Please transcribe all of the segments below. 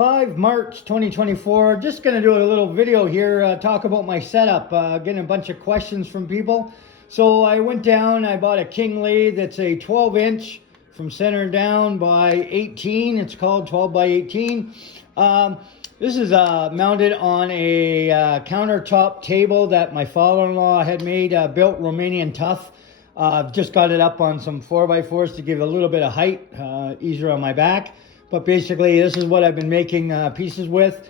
5 March 2024. Just going to do a little video here, talk about my setup, getting a bunch of questions from people. So I went down, I bought a king lathe that's a 12-inch from center down by 18. It's called 12 by 18. This is mounted on a countertop table that my father-in-law had made, built Romanian tough. I've just got it up on some 4x4s to give it a little bit of height, easier on my back. But basically, this is what I've been making pieces with.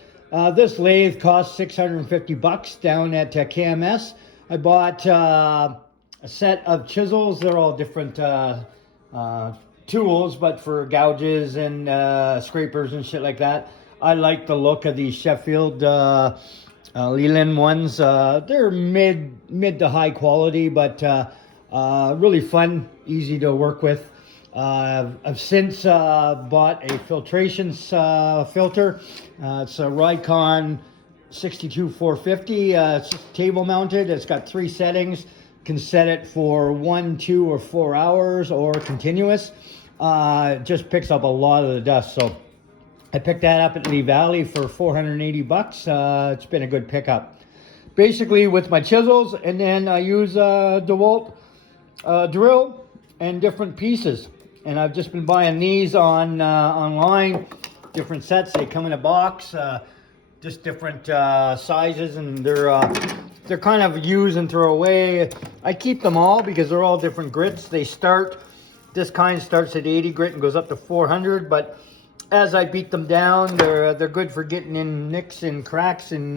This lathe cost 650 bucks down at KMS. I bought a set of chisels. They're all different tools, but for gouges and scrapers and shit like that. I like the look of these Sheffield Leland ones. They're mid to high quality, but really fun, easy to work with. I've since bought a filtration filter. It's a Rikon 62450. It's table mounted. It's got 3 settings. Can set it for 1, 2, or 4 hours or continuous. It just picks up a lot of the dust. So I picked that up at Lee Valley for 480 bucks. It's been a good pickup. Basically with my chisels, and then I use a DeWalt drill and different pieces. And I've just been buying these on online, different sets. They come in a box, just different sizes, and they're kind of use and throw away. I keep them all because they're all different grits. This kind starts at 80 grit and goes up to 400, but as I beat them down, they're good for getting in nicks and cracks and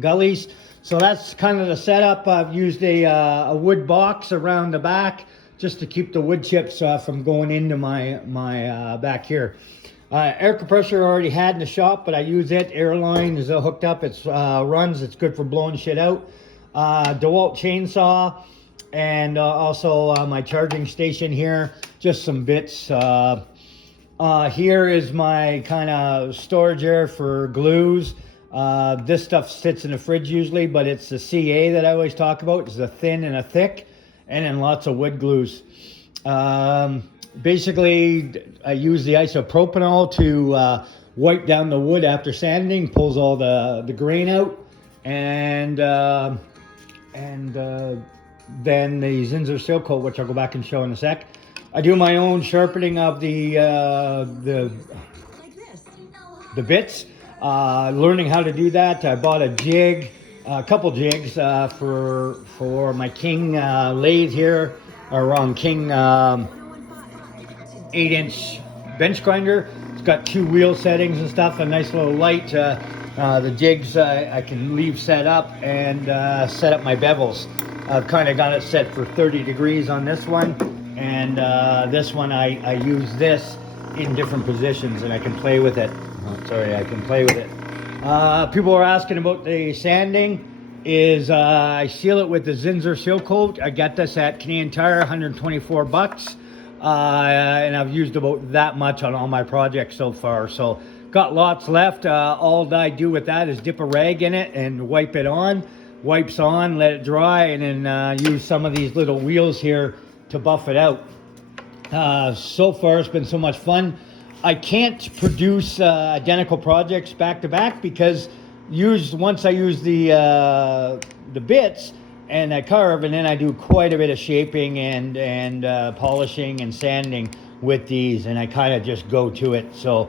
gullies. So that's kind of the setup. I've used a wood box around the back just to keep the wood chips from going into my back here. Air compressor I already had in the shop, but I use it. Airline is hooked up. It's runs. It's good for blowing shit out. DeWalt chainsaw, and also my charging station here. Just some bits. Here is my kind of storage area for glues. This stuff sits in the fridge usually, but it's the CA that I always talk about. It's a thin and a thick, and then lots of wood glues. Basically, I use the isopropanol to wipe down the wood after sanding, pulls all the grain out, and then the Zinsser seal coat, which I'll go back and show in a sec. I do my own sharpening of the bits. Learning how to do that. I bought a jig, a couple jigs for my king lathe here, or on king 8-inch bench grinder. It's got 2 wheel settings and stuff, a nice little light. The jigs I can leave set up and set up my bevels. I've kind of got it set for 30 degrees on this one, and this one I use this in different positions, and I can play with it. I can play with it. People are asking about the sanding. I seal it with the Zinsser seal coat. I got this at Canadian Tire, 124 bucks. And I've used about that much on all my projects so far. So got lots left. All I do with that is dip a rag in it and wipe it on. Wipes on, let it dry, and then use some of these little wheels here to buff it out. So far it's been so much fun. I can't produce identical projects back to back because once I use the bits and I carve, and then I do quite a bit of shaping and polishing and sanding with these, and I kind of just go to it. So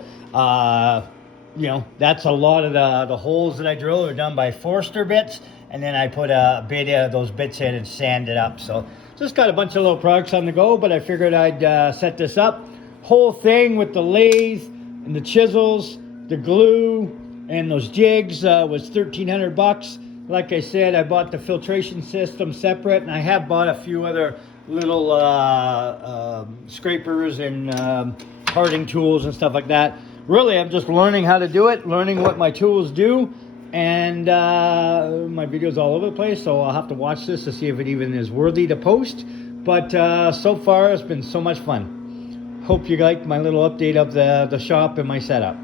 you know, that's a lot of the holes that I drill are done by Forster bits, and then I put a bit of those bits in and sand it up. So just got a bunch of little projects on the go, but I figured I'd set this up. Whole thing with the lathe and the chisels, the glue, and those jigs was 1,300 bucks. Like I said, I bought the filtration system separate, and I have bought a few other little scrapers and parting tools and stuff like that. Really, I'm just learning how to do it, learning what my tools do, and my video's all over the place, so I'll have to watch this to see if it even is worthy to post. But so far, it's been so much fun. Hope you liked my little update of the shop and my setup.